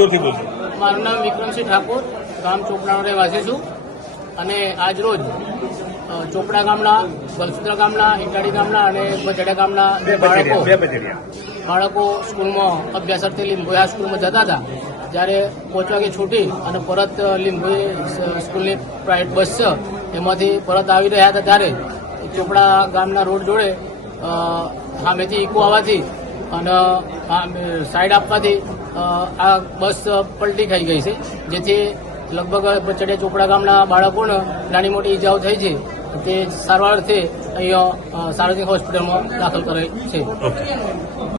જોરથી બોલજો. મારું નામ વિક્રમસિંહ ઠાકોર, ગામ ચોપડાનો રહેવાસી છું અને આજ રોજ ચોપડા ગામના, ગલસુત્રા ગામના, ઇટાડી ગામના અને બચડા ગામના બાળકો સ્કૂલમાં અભ્યાસાર્થે લીંબોયા સ્કૂલમાં જતા હતા. જ્યારે 5 વાગે છૂટી અને પરત લીંબોઈ સ્કૂલની પ્રાઇવેટ બસ છે એમાંથી પરત આવી રહ્યા હતા ત્યારે ચોપડા ગામના રોડ જોડે સામેથી ઇકો આવવાથી અને સાઈડ આપવાથી આ બસ પલટી ખાઈ ગઈ છે, જેથી લગભગ બચડિયા ચોપડા ગામના બાળકોને નાની મોટી ઈજાઓ થઈ છે. તે સારવાર અર્થે અહીંયા સાર્વજનિક હોસ્પિટલમાં દાખલ કરાઈ છે.